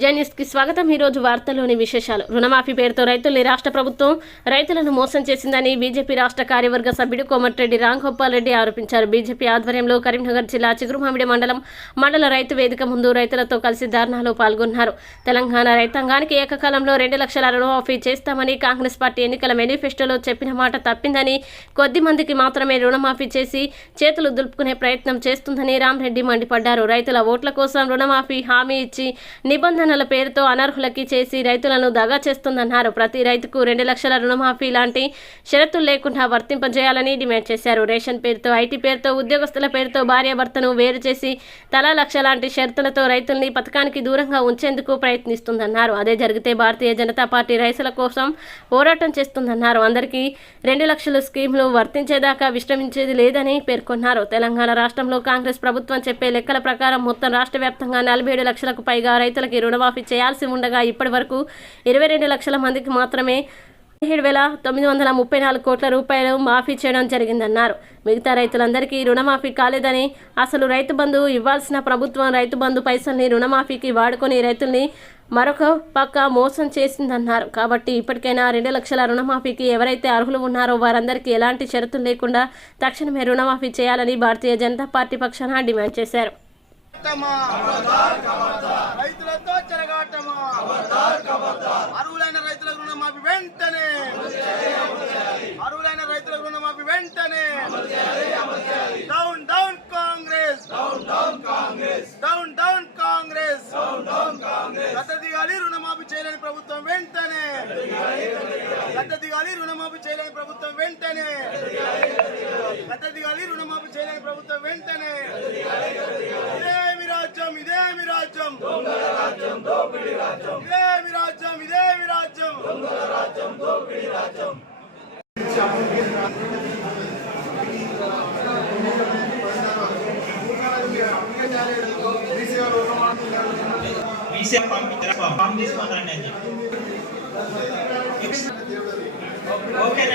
జర్నలిస్ట్కి స్వాగతం. ఈరోజు వార్తల్లోని విశేషాలు. రుణమాఫీ పేరుతో రైతుల్ని రాష్ట్ర ప్రభుత్వం రైతులను మోసం చేసిందని బీజేపీ రాష్ట్ర కార్యవర్గ సభ్యుడు కోమటిరెడ్డి రాంగోపాల్ రెడ్డి ఆరోపించారు. బీజేపీ ఆధ్వర్యంలో కరీంనగర్ జిల్లా చిగురుమామిడి మండల రైతు వేదిక ముందు రైతులతో కలిసి ధర్నాలో పాల్గొన్నారు. తెలంగాణ రైతాంగానికి ఏకకాలంలో 2 లక్షల రుణమాఫీ చేస్తామని కాంగ్రెస్ పార్టీ ఎన్నికల మేనిఫెస్టోలో చెప్పిన మాట తప్పిందని, కొద్ది మందికి మాత్రమే రుణమాఫీ చేసి చేతులు దులుపుకునే ప్రయత్నం చేస్తుందని రామరెడ్డి మండిపడ్డారు. రైతుల ఓట్ల కోసం రుణమాఫీ హామీ ఇచ్చి నిబంధనల పేరుతో అనర్హులకి చేసి రైతులను దగా చేస్తుందన్నారు. ప్రతి రైతుకు 2 లక్షల రుణమాఫీ లాంటి షరతులు లేకుండా వర్తింపజేయాలని డిమాండ్ చేశారు. రేషన్ పేరుతో, ఐటీ పేరుతో, ఉద్యోగస్తుల పేరుతో భార్యాభర్తను వేరు చేసి తలా లక్ష లాంటి షరతులతో రైతుల్ని పథకానికి దూరంగా ఉంచేందుకు ప్రయత్నిస్తుందన్నారు. అదే జరిగితే భారతీయ జనతా పార్టీ రైతుల కోసం పోరాటం చేస్తుందన్నారు. అందరికీ 2 లక్షల స్కీములు వర్తించేదాకా విశ్రమించేది లేదని పేర్కొన్నారు. తెలంగాణ రాష్ట్రంలో కాంగ్రెస్ ప్రభుత్వం చెప్పే లెక్కల ప్రకారం మొత్తం రాష్ట్ర వ్యాప్తంగా 47 లక్షలకు పైగా రైతులకి రుణమాఫీ చేయాల్సి ఉండగా ఇప్పటి వరకు 22 లక్షల మందికి మాత్రమే 17,934 కోట్ల రూపాయలు మాఫీ చేయడం జరిగిందన్నారు. మిగతా రైతులందరికీ రుణమాఫీ కాలేదని, అసలు రైతు బంధు ఇవ్వాల్సిన ప్రభుత్వం రైతు బంధు పైసల్ని రుణమాఫీకి వాడుకొని రైతుల్ని మరొక పక్క మోసం చేసిందన్నారు. కాబట్టి ఇప్పటికైనా 2 లక్షల రుణమాఫీకి ఎవరైతే అర్హులు ఉన్నారో వారందరికీ ఎలాంటి షరతులు లేకుండా తక్షణమే రుణమాఫీ చేయాలని భారతీయ జనతా పార్టీ పక్షాన డిమాండ్ చేశారు. రైతులతో చెరగాటమా, అర్హులైన రైతులకు రుణమాఫీ వెంటనే, అర్హులైన రైతులకు రుణమాఫీ వెంటనే. Down down Congress, down down Congress, down down Congress, down down Congress. గత దిగాలి రుణమాఫీ చేయలేని ప్రభుత్వం వెంటనే, గత దిగాలి రుణమాఫీ చేయలేని ప్రభుత్వం వెంటనే, గత దిగాలి రుణమాఫీ చేయలేని ప్రభుత్వం వెంటనే. ఇదేమి రాజ్యం, ఇదేమి రాజ్యం, దొంగల రాజ్యం, దోపిడీ రాజ్యం, ఇదేమి రాజ్యం, ఇదేమి రాజ్యం, దొంగల రాజ్యం, దోపిడీ రాజ్యం. ఓకే